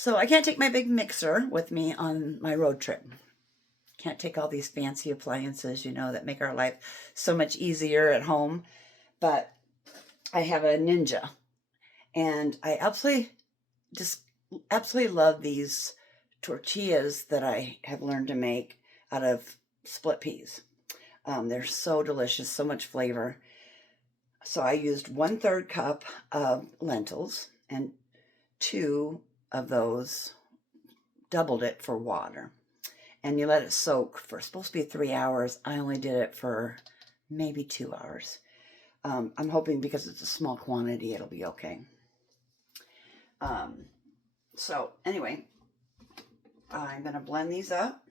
So I can't take my big mixer with me on my road trip. Can't take all these fancy appliances, you know, that make our life so much easier at home. But I have a Ninja, and I just absolutely love these tortillas that I have learned to make out of split peas. They're so delicious, so much flavor. So I used 1/3 cup of lentils, and two of those doubled it for water. And you let it soak for, it's supposed to be 3 hours. I only did it for maybe 2 hours. I'm hoping because it's a small quantity, it'll be okay. So anyway, I'm going to blend these up,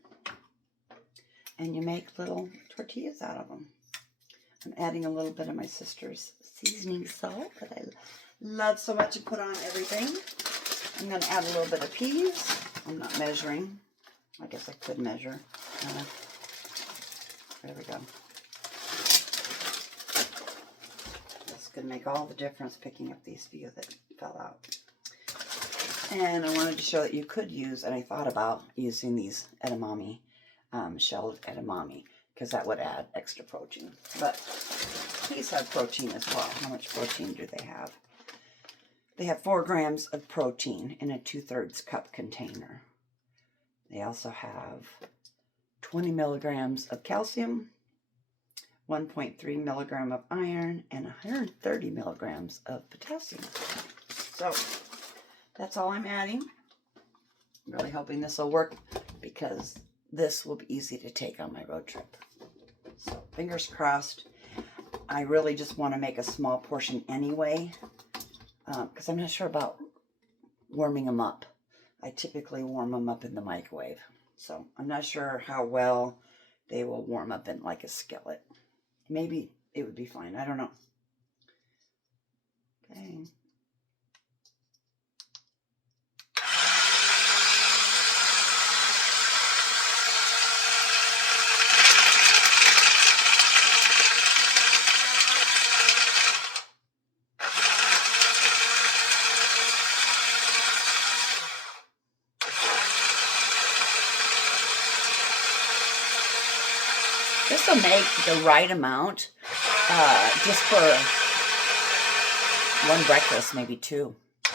and you make little tortillas out of them. I'm adding a little bit of my sister's seasoning salt that I love so much to put on everything. I'm going to add a little bit of peas. I'm not measuring. I guess I could measure. There we go. This could make all the difference picking up these few that fell out. And I wanted to show that you could use, and I thought about using these edamame, shelled edamame, because that would add extra protein. But these have protein as well. How much protein do they have? They have 4 grams of protein in a 2/3 cup container. They also have 20 milligrams of calcium, 1.3 milligram of iron, and 130 milligrams of potassium. So that's all I'm adding. I'm really hoping this will work because this will be easy to take on my road trip. So fingers crossed. I really just want to make a small portion anyway, because I'm not sure about warming them up. I typically warm them up in the microwave. So I'm not sure how well they will warm up in like a skillet. Maybe it would be fine. I don't know. Okay. This will make the right amount, just for one breakfast, maybe 2. I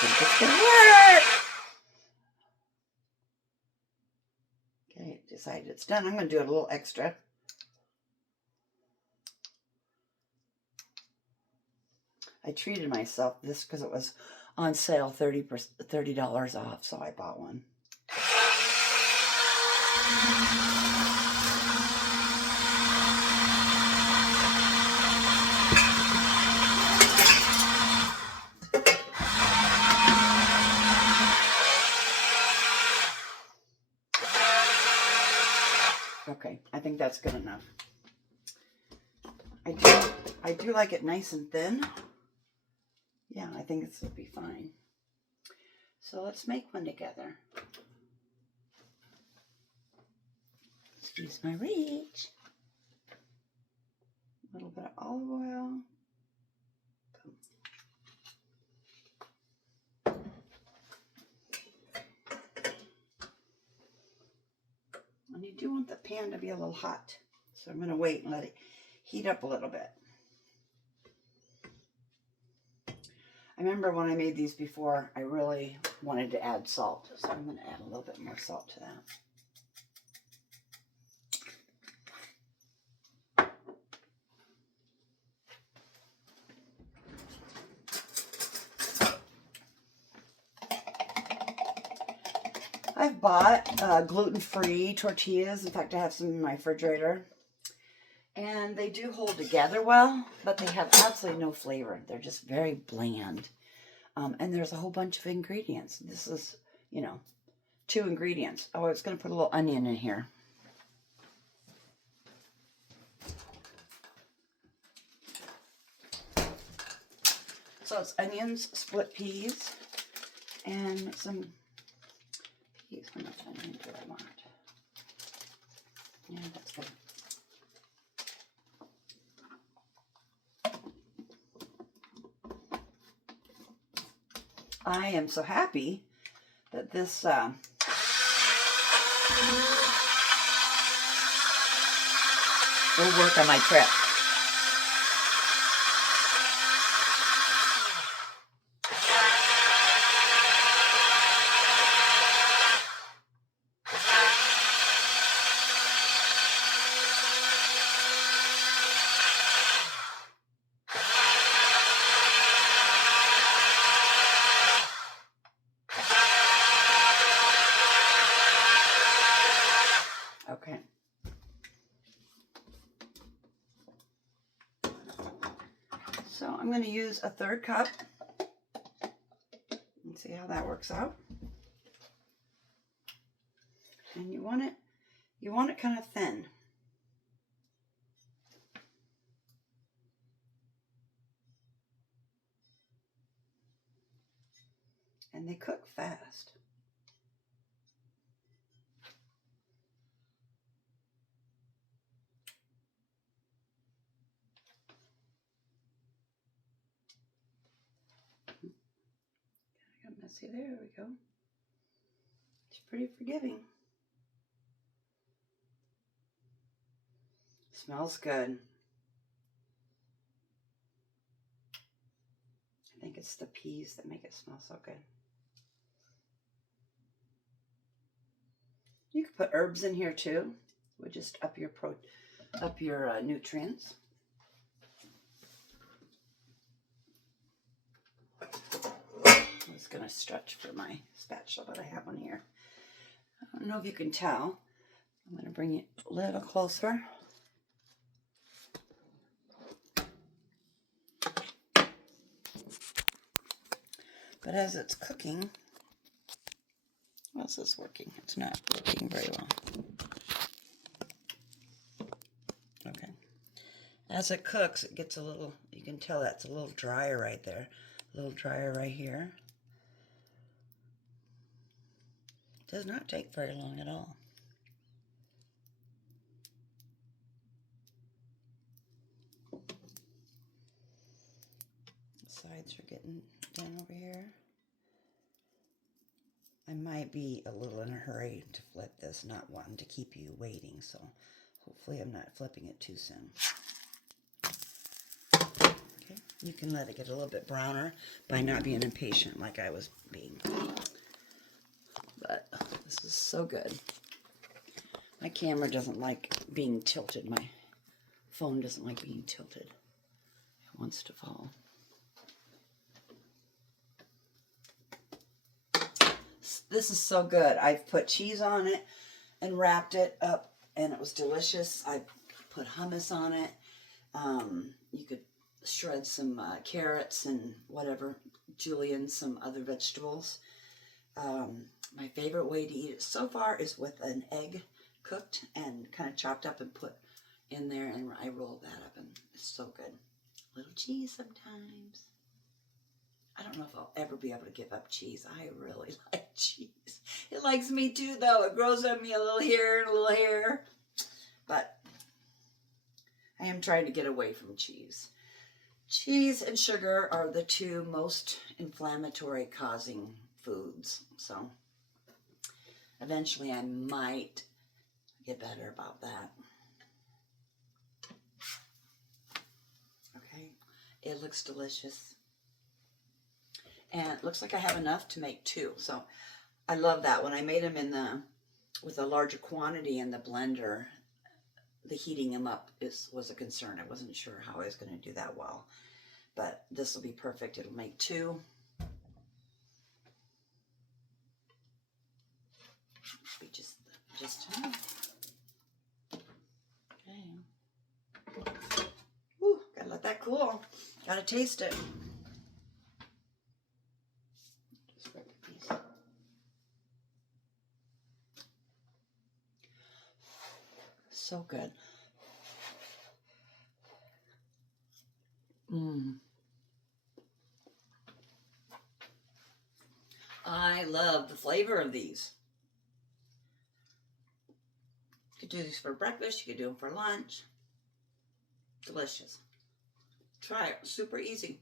think it's gonna work. Okay, decided it's done. I'm gonna do it a little extra. I treated myself this because it was on sale, $30 off, so I bought one. Okay, I think that's good enough. I do like it nice and thin. Yeah, I think this will be fine. So let's make one together. Excuse my reach. A little bit of olive oil. And you do want the pan to be a little hot. So I'm going to wait and let it heat up a little bit. I remember when I made these before, I really wanted to add salt. So I'm going to add a little bit more salt to that. I've bought gluten-free tortillas. In fact, I have some in my refrigerator. And they do hold together well, but they have absolutely no flavor. They're just very bland. And there's a whole bunch of ingredients. This is, 2 ingredients. Oh, I was going to put a little onion in here. So it's onions, split peas, and some peas. How much onion do I want? Yeah, that's good. I am so happy that this will work on my trip. Okay. So I'm going to use a 1/3 cup and see how that works out. And you want it kind of thin. And they cook fast. Got messy there. There we go. It's pretty forgiving. Smells good. I think it's the peas that make it smell so good. You could put herbs in here too. Would just up your nutrients. I was gonna stretch for my spatula, but I have one here. I don't know if you can tell. I'm gonna bring it a little closer. But as it's cooking, how's this working? It's not working very well. Okay. As it cooks, it gets a little, you can tell that's a little drier right there. A little drier right here. It does not take very long at all. The sides are getting done over here. I might be a little in a hurry to flip this, not wanting to keep you waiting, so hopefully I'm not flipping it too soon. Okay, you can let it get a little bit browner by not being impatient like I was being. But this is so good. My camera doesn't like being tilted. My phone doesn't like being tilted. It wants to fall. This is so good. I've put cheese on it and wrapped it up, and it was delicious. I put hummus on it. You could shred some carrots and whatever, julienne, some other vegetables. My favorite way to eat it so far is with an egg cooked and kind of chopped up and put in there, and I roll that up, and it's so good. A little cheese sometimes. I don't know if I'll ever be able to give up cheese. I really like cheese. It likes me too, though. It grows on me a little here and a little here. But I am trying to get away from cheese. Cheese and sugar are the two most inflammatory causing foods. So eventually I might get better about that. Okay, it looks delicious. And it looks like I have enough to make 2. So I love that. When I made them with a larger quantity in the blender, the heating them up was a concern. I wasn't sure how I was going to do that well. But this will be perfect. It'll make 2. Be just enough. Okay. Whew, gotta let that cool. Gotta taste it. So good. I love the flavor of these. You could do these for breakfast. You could do them for lunch. Delicious. Try it. Super easy.